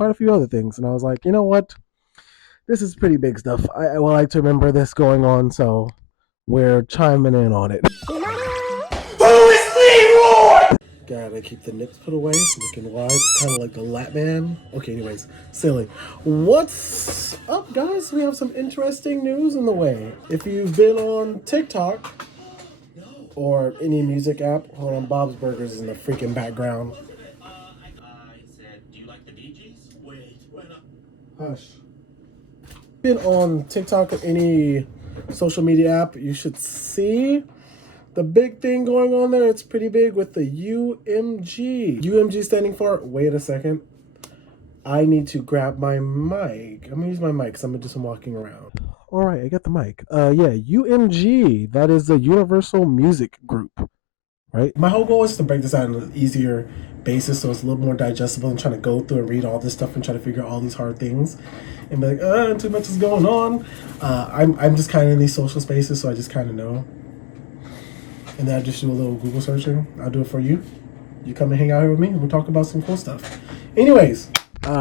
quite a few other things. And I was like, you know what? This is pretty big stuff. I would like to remember this going on, so we're chiming in on it. Gotta keep the nips put away, looking wide, kind of like the lap band. Okay, anyways, silly. What's up, guys? We have some interesting news in the way. If you've been on TikTok or any music app, hold on, Bob's Burgers is in the freaking background. Hush. Been on TikTok or any social media app, you should see the big thing going on there. It's pretty big with the UMG. UMG standing for, wait a second, I need to grab my mic. I'm gonna use my mic because I'm gonna do some walking around. All right, I got the mic. Yeah, UMG, that is the Universal Music Group, right? My whole goal is to break this out on an easier basis so it's a little more digestible and trying to go through and read all this stuff and try to figure out all these hard things and be like, too much is going on. I'm just kind of in these social spaces, so I just kind of know. And then I just do a little Google searching. I'll do it for you. You come and hang out here with me, and we'll talk about some cool stuff. Anyways,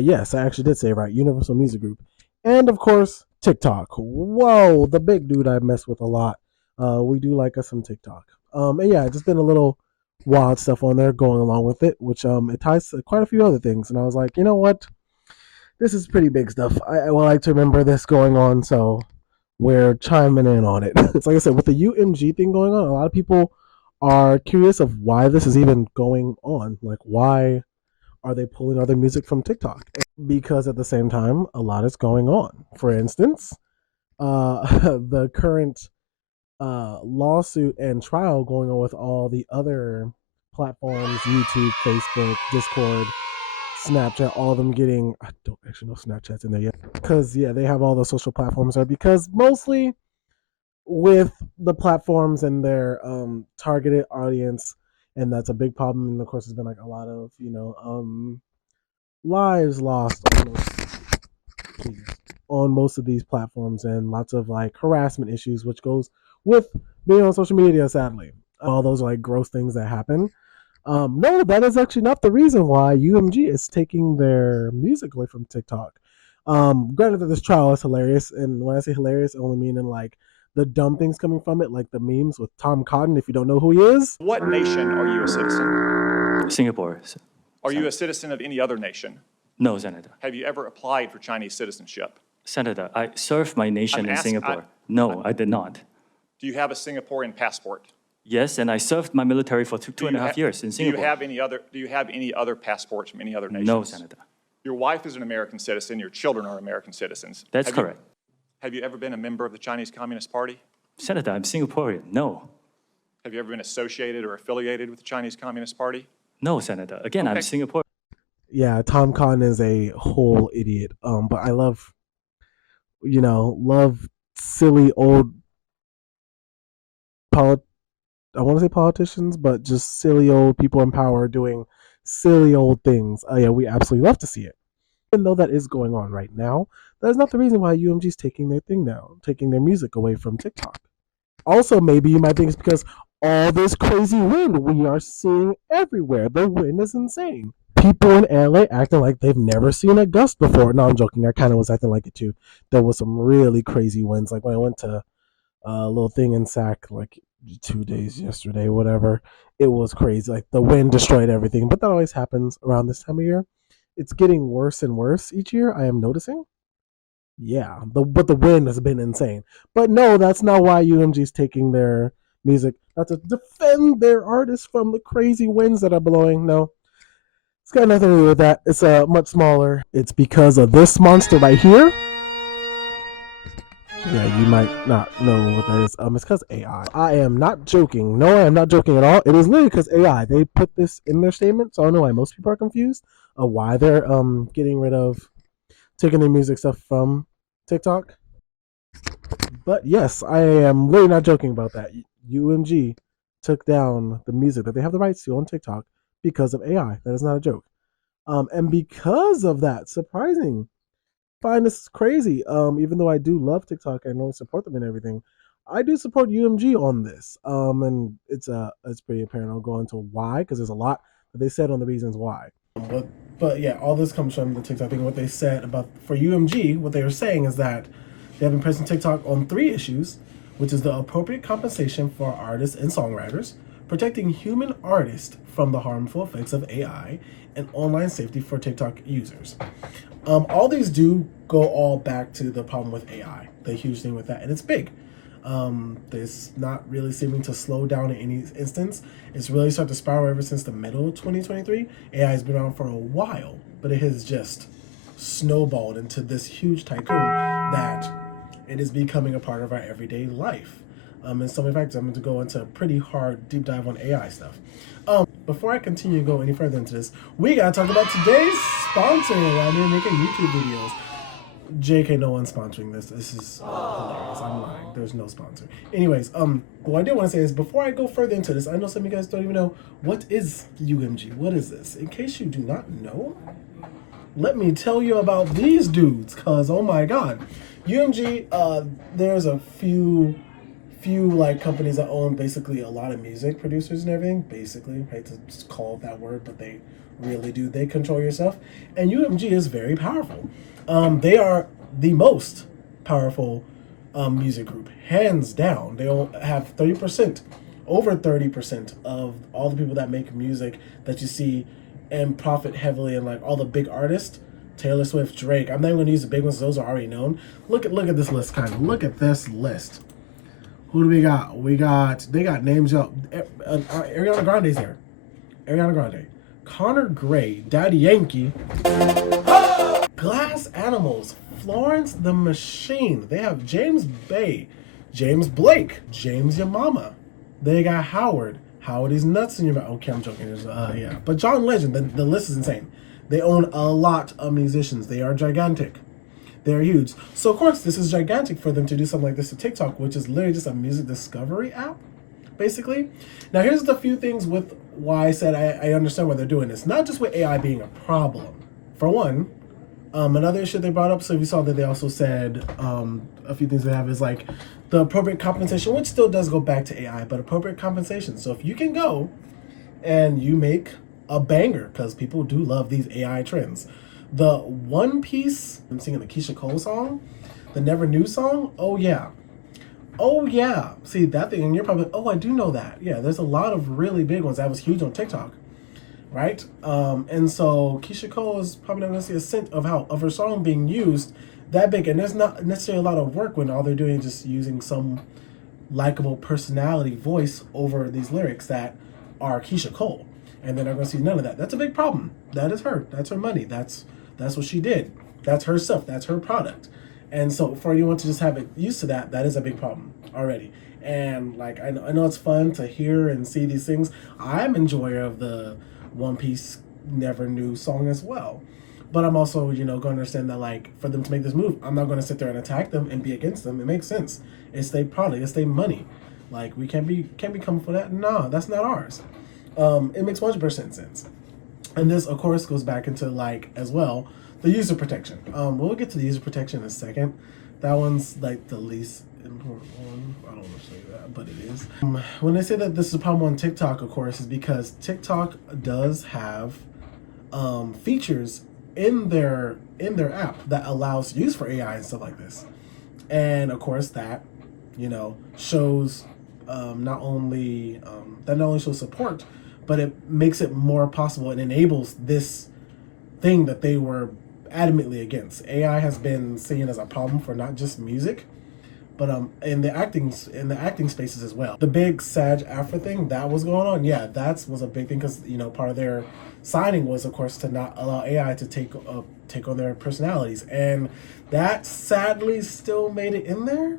yes, I actually did say it right. Universal Music Group. And, of course, TikTok. Whoa, the big dude I mess with a lot. We do like us some TikTok. And, yeah, just been a little wild stuff on there going along with it, which it ties to quite a few other things. And I was like, you know what? This is pretty big stuff. I would like to remember this going on, so we're chiming in on it. It's like I said, with the UMG thing going on, a lot of people are curious of why this is even going on. Like, why are they pulling other music from TikTok? Because at the same time, a lot is going on. For instance, the current lawsuit and trial going on with all the other platforms, YouTube, Facebook, Discord, Snapchat, all of them getting, I don't actually know Snapchat's in there yet. Because, yeah, they have all the social platforms there because mostly with the platforms and their targeted audience, and that's a big problem. And of course, there's been like a lot of, lives lost on most of these platforms and lots of like harassment issues, which goes with being on social media, sadly. All those like gross things that happen. No, that is actually not the reason why UMG is taking their music away from TikTok. Granted that this trial is hilarious, and when I say hilarious, I only mean in like the dumb things coming from it, like the memes with Tom Cotton, if you don't know who he is. What nation are you a citizen? Singapore. Are you a citizen of any other nation? No, Senator. Have you ever applied for Chinese citizenship? Senator, I served my nation in Singapore. No, I did not. Do you have a Singaporean passport? Yes, and I served my military for two and a half years in Singapore. Do you have any other passports from any other nations? No, Senator. Your wife is an American citizen. Your children are American citizens. That's correct. Have you ever been a member of the Chinese Communist Party? Senator, I'm Singaporean. No. Have you ever been associated or affiliated with the Chinese Communist Party? No, Senator. Again, okay. I'm Singaporean. Yeah, Tom Cotton is a whole idiot. But I love silly old I want to say politicians, but just silly old people in power doing silly old things. Yeah, we absolutely love to see it. Even though that is going on right now, that is not the reason why UMG is taking their thing down, taking their music away from TikTok. Also, maybe you might think it's because all this crazy wind we are seeing everywhere. The wind is insane. People in LA acting like they've never seen a gust before. No, I'm joking. I kind of was acting like it too. There was some really crazy winds. Like when I went to a little thing in Sac, like 2 days yesterday, whatever. It was crazy. Like the wind destroyed everything. But that always happens around this time of year. It's getting worse and worse each year, I am noticing. Yeah, but the wind has been insane. But no, that's not why UMG's taking their music. Not to defend their artists from the crazy winds that are blowing. No, it's got nothing to do with that. It's much smaller. It's because of this monster right here. Yeah, you might not know what that is. It's because AI. I am not joking. No, I am not joking at all. It is literally because AI. They put this in their statement, so I don't know why most people are confused of why they're getting rid of taking their music stuff from TikTok. But yes, I am literally not joking about that. UMG took down the music that they have the rights to on TikTok because of AI. That is not a joke. And because of that, surprising. Find this crazy. Even though I do love TikTok and really support them and everything, I do support UMG on this. And it's pretty apparent. I'll go into why because there's a lot that they said on the reasons why. But yeah, all this comes from the TikTok thing. What they said about for UMG, what they were saying is that they have been pressing TikTok on 3 issues, which is the appropriate compensation for artists and songwriters, protecting human artists from the harmful effects of AI, and online safety for TikTok users. All these do go all back to the problem with AI, the huge thing with that, and it's big. It's not really seeming to slow down in any instance. It's really started to spiral ever since the middle of 2023. AI has been around for a while, but it has just snowballed into this huge tycoon that it is becoming a part of our everyday life. In some effects, I'm going to go into a pretty hard deep dive on AI stuff. Before I continue to go any further into this, we gotta talk about today's sponsor while we're making YouTube videos. JK, no one's sponsoring this. This is hilarious. I'm lying. There's no sponsor. Anyways, what I did want to say is before I go further into this, I know some of you guys don't even know what is UMG. What is this? In case you do not know, let me tell you about these dudes, cause oh my god, UMG. There's a few like companies that own basically a lot of music producers and everything. Basically, I hate to call it that word, but they really do. They control your stuff, and UMG is very powerful. They are the most powerful music group, hands down. They have 30%, over 30% of all the people that make music that you see and profit heavily in like all the big artists. Taylor Swift, Drake. I'm not even going to use the big ones; those are already known. Look at this list, kind of. Look at this list. Who do we got? They got names up. Ariana Grande's here. Ariana Grande. Connor Gray, Daddy Yankee. Glass Animals, Florence the Machine. They have James Bay, James Blake, James Yamama. They got Howard. Howard is nuts in your mouth. Okay, I'm joking. Yeah. But John Legend, the list is insane. They own a lot of musicians. They are gigantic. They're huge. So, of course, this is gigantic for them to do something like this to TikTok, which is literally just a music discovery app, basically. Now, here's the few things with why I said I understand why they're doing this. Not just with AI being a problem. For one, another issue they brought up, so if you saw that they also said a few things they have is like the appropriate compensation, which still does go back to AI, but appropriate compensation. So if you can go and you make a banger, because people do love these AI trends. The One Piece, I'm singing the Keisha Cole song, the Never Knew song, oh yeah. Oh yeah. See, that thing, and you're probably, oh, I do know that. Yeah, there's a lot of really big ones. That was huge on TikTok, right? And so Keisha Cole is probably not going to see a cent of her song being used that big. And there's not necessarily a lot of work when all they're doing is just using some likable personality voice over these lyrics that are Keisha Cole. And they're not going to see none of that. That's a big problem. That is her. That's her money. That's what she did. That's her stuff. That's her product. And so for anyone to just have it used to that, that is a big problem already. And like I know it's fun to hear and see these things. I'm an enjoyer of the One Piece Never Knew song as well. But I'm also, going to understand that like for them to make this move, I'm not going to sit there and attack them and be against them. It makes sense. It's their product. It's their money. Like we can't be coming for that. No, that's not ours. It makes 100% sense. And this, of course, goes back into, like, as well, the user protection. We'll get to the user protection in a second. That one's, like, the least important one. I don't want to say that, but it is. When they say that this is a problem on TikTok, of course, is because TikTok does have features in their app that allows use for AI and stuff like this. And, of course, that, shows not only shows support, but it makes it more possible and enables this thing that they were adamantly against. AI has been seen as a problem for not just music, but in the acting spaces as well. The big SAG-AFTRA thing that was going on, yeah, that was a big thing because part of their signing was, of course, to not allow AI to take on their personalities, and that sadly still made it in there.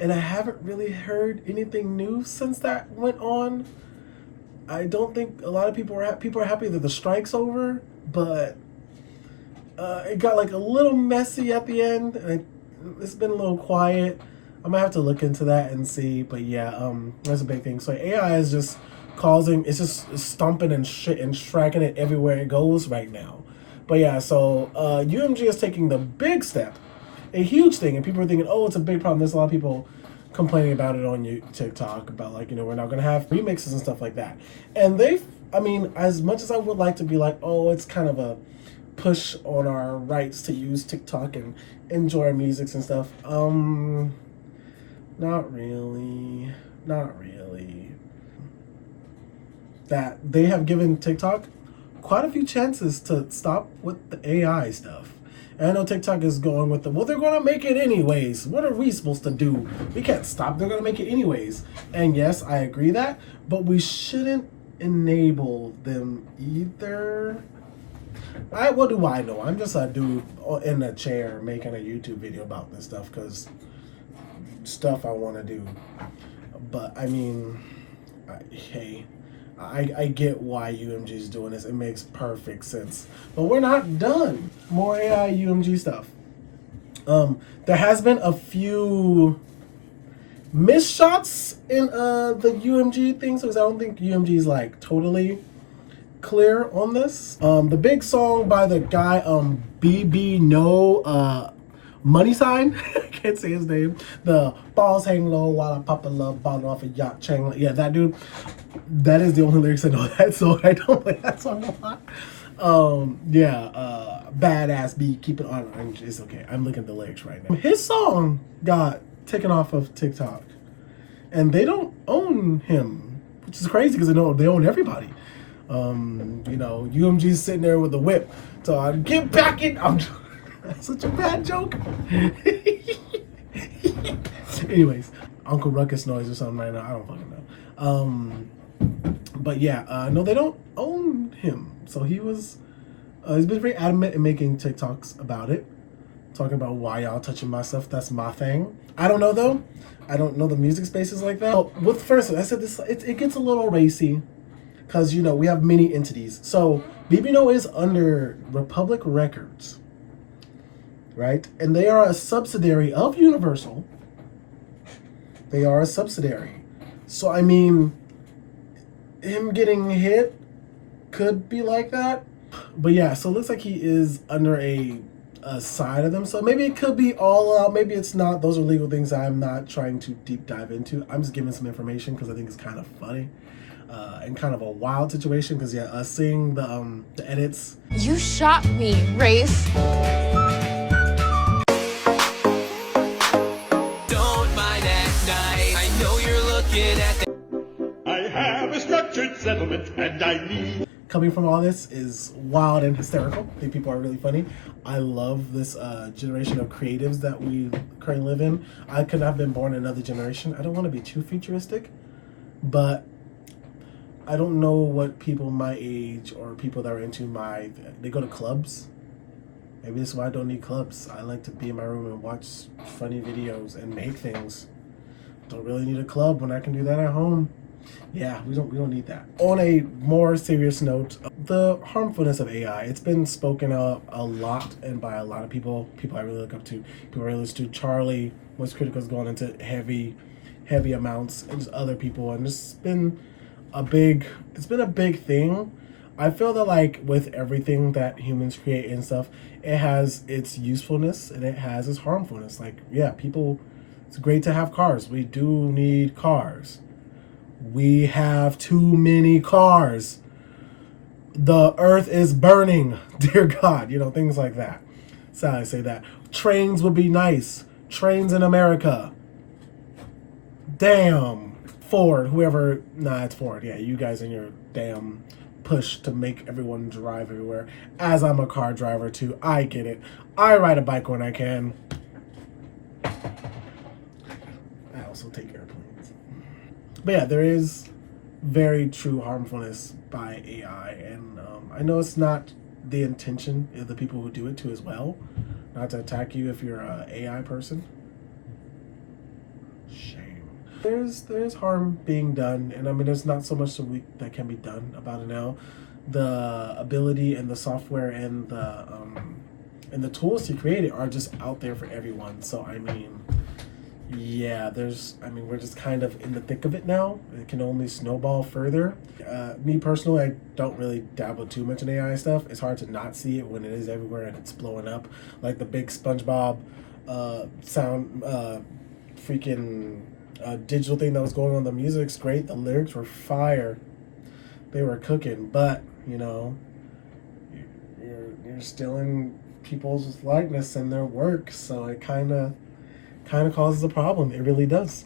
And I haven't really heard anything new since that went on. I don't think a lot of people are happy that the strike's over, but it got like a little messy at the end. It's been a little quiet. I'm gonna have to look into that and see. But yeah, that's a big thing. So AI is just it's just stomping and shit and striking it everywhere it goes right now. But yeah, so UMG is taking the big step, a huge thing, and people are thinking, oh, it's a big problem. There's a lot of people complaining about it on TikTok about like, we're not going to have remixes and stuff like that. And they've I mean, as much as I would like to be like, oh, it's kind of a push on our rights to use TikTok and enjoy our musics and stuff. Not really. Not really. That they have given TikTok quite a few chances to stop with the AI stuff. And I know TikTok is going with well, they're going to make it anyways. What are we supposed to do? We can't stop. They're going to make it anyways. And yes, I agree that, but we shouldn't enable them either. What do I know? I'm just a dude in a chair making a YouTube video about this stuff because stuff I want to do. But I mean, I get why UMG is doing this. It makes perfect sense. But we're not done. More AI UMG stuff. There has been a few missed shots in the UMG things because I don't think UMG is like totally clear on this. The big song by the guy BB No Money Sign. I can't say his name. The balls hang low while I pop a love bottle off a yacht chain. Yeah, that dude. That is the only lyrics I know that, so I don't like that song a lot. Badass beat, keep it on. It's okay. I'm looking at the lyrics right now. His song got taken off of TikTok, and they don't own him, which is crazy because they own everybody. You know, UMG's sitting there with the whip, so I get back in. That's such a bad joke. Anyways, Uncle Ruckus noise or something right now. I don't fucking know. But yeah, no, they don't own him. So he's been very adamant in making TikToks about it, talking about why y'all touching my stuff. That's my thing. I don't know though. I don't know the music spaces like that. Well, with first, I said this. It gets a little racy, because you know we have many entities. So BBNO is under Republic Records, right? And they are a subsidiary of Universal. They are a subsidiary. So I mean, him getting hit could be like that. But yeah, so it looks like he is under a side of them. So maybe it could be all out. Maybe it's not. Those are legal things I'm not trying to deep dive into. I'm just giving some information because I think it's kind of funny. And kind of a wild situation because yeah, seeing the edits. You shot me, Race. Don't mind at night. I know you're looking at the I have a structured settlement and I need. Coming from all this is wild and hysterical. I think people are really funny. I love this generation of creatives that we currently live in. I could not have been born in another generation. I don't want to be too futuristic, but I don't know what people my age or people that are into they go to clubs. Maybe this is why I don't need clubs. I like to be in my room and watch funny videos and make things. Don't really need a club when I can do that at home. Yeah, we don't need that. On a more serious note, the harmfulness of AI. It's been spoken of a lot and by a lot of people I really look up to. People I really listen to. Charlie was critical, has gone into heavy amounts, and just other people, and it's been a big thing. I feel that like with everything that humans create and stuff, it has its usefulness and it has its harmfulness. Like, yeah, people, it's great to have cars. We do need cars. We have too many cars. The earth is burning, dear God, you know, things like that. Sad I say that. Trains would be nice. Trains in America. Damn. Ford, whoever, it's Ford. Yeah, you guys and your damn push to make everyone drive everywhere. As I'm a car driver too, I get it. I ride a bike when I can. I also take airplanes. But yeah, there is very true harmfulness by AI, and I know it's not the intention of the people who do it to as well, not to attack you if you're an AI person. There's harm being done, and I mean there's not so much that can be done about it now. The ability and the software and the tools to create it are just out there for everyone. So I mean, yeah, we're just kind of in the thick of it now. It can only snowball further. Me personally, I don't really dabble too much in AI stuff. It's hard to not see it when it is everywhere and it's blowing up, like the big SpongeBob sound freaking digital thing that was going on. The music's great. The lyrics were fire. they were cooking, but you know, you're stealing people's likeness and their work, so it kind of causes a problem. It really does.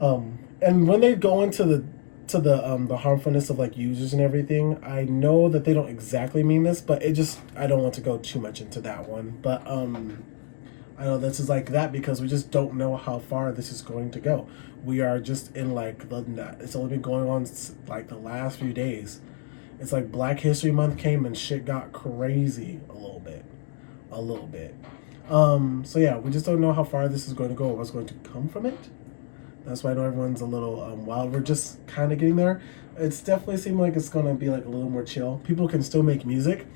And when they go into the harmfulness of like users and everything, I know that they don't exactly mean this, but I don't want to go too much into that one. But I know this is like that because we just don't know how far this is going to go. We are just in like it's only been going on like the last few days. It's like Black History Month came and shit got crazy a little bit. So yeah, we just don't know how far this is going to go or what's going to come from it. That's why I know everyone's a little wild. We're just kind of getting there. It's definitely seemed like it's going to be like a little more chill. People can still make music.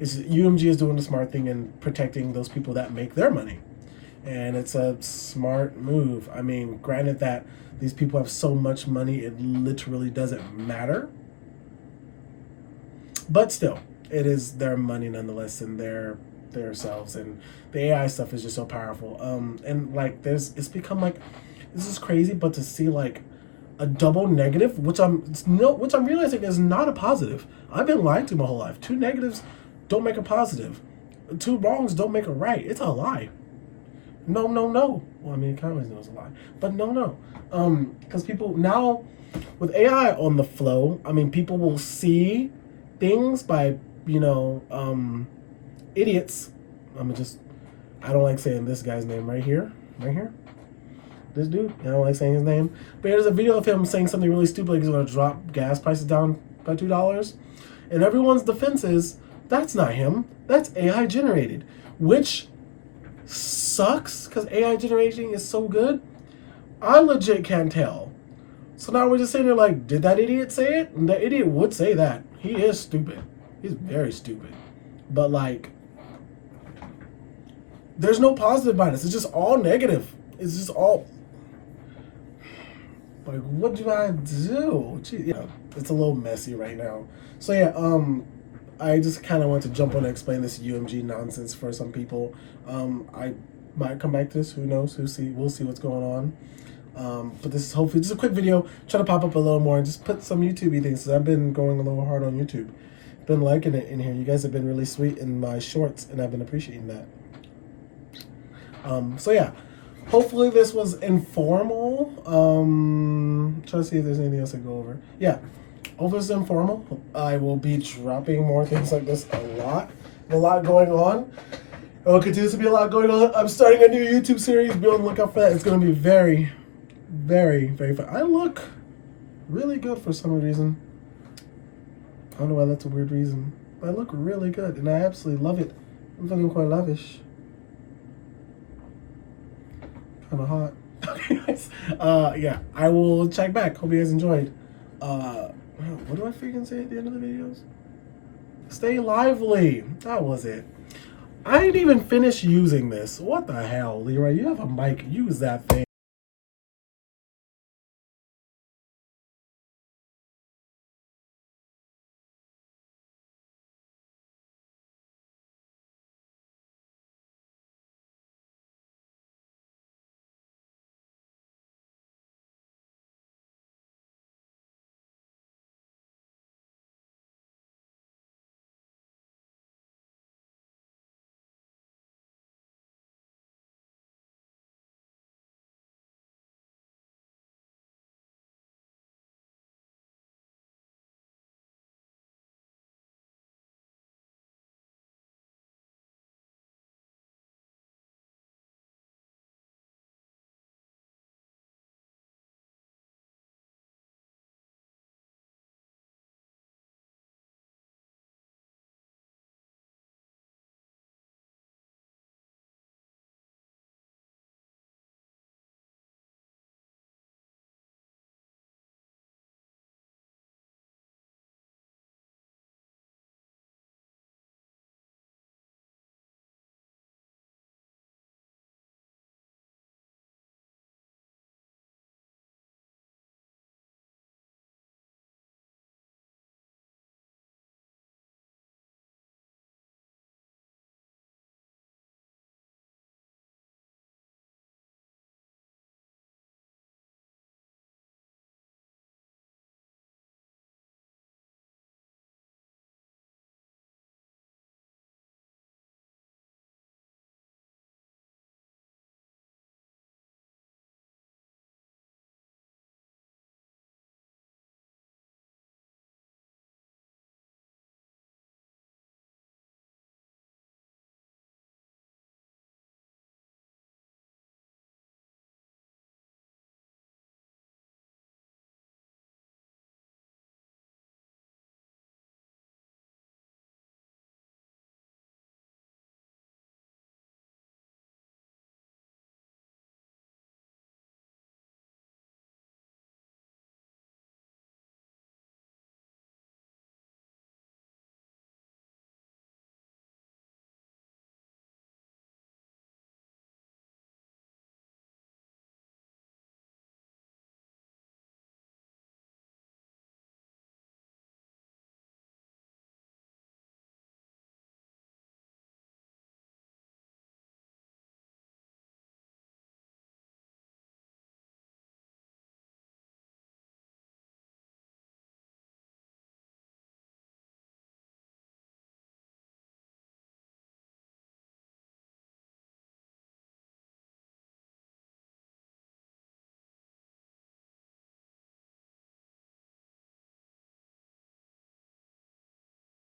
UMG is doing the smart thing and protecting those people that make their money. And it's a smart move. I mean, granted that these people have so much money, it literally doesn't matter. But still, it is their money nonetheless, and their selves, and the AI stuff is just so powerful. And like it's become like, this is crazy, but to see like a double negative, which I'm realizing is not a positive. I've been lied to my whole life. 2 negatives don't make a positive. 2 wrongs don't make a right. It's a lie. No. Well, I mean, it kind of always knows a lie, but no. Because people now with AI on the flow, I mean, people will see things by, idiots. I don't like saying this guy's name right here. This dude, I don't like saying his name. But there's a video of him saying something really stupid, like he's going to drop gas prices down by $2. And everyone's defense is, that's not him. That's AI generated. Which sucks, because AI generating is so good. I legit can't tell. So now we're just sitting there like, did that idiot say it? And that idiot would say that. He is stupid. He's very stupid. But like, there's no positive by this. It's just all negative. It's just all... Like, what do I do? Gee, yeah, it's a little messy right now. So yeah, I just kind of want to jump on and explain this UMG nonsense for some people. I might come back to this. Who knows? We'll see what's going on. But this is hopefully just a quick video. Try to pop up a little more and just put some YouTube-y things. I've been going a little hard on YouTube. Been liking it in here. You guys have been really sweet in my shorts, and I've been appreciating that. So yeah. Hopefully this was informal. Try to see if there's anything else to go over. Yeah, hopefully it's informal. I will be dropping more things like this a lot going on. It will continue to be a lot going on. I'm starting a new YouTube series. Be on the lookout for that. It's going to be very, very, very fun. I look really good for some reason. I don't know why that's a weird reason. But I look really good, and I absolutely love it. I'm feeling quite lavish. Kind of hot. Okay, guys. Yeah, I will check back. Hope you guys enjoyed. What do I freaking say at the end of the videos? Stay lively. That was it. I didn't even finish using this. What the hell, Leroy? You have a mic. Use that thing.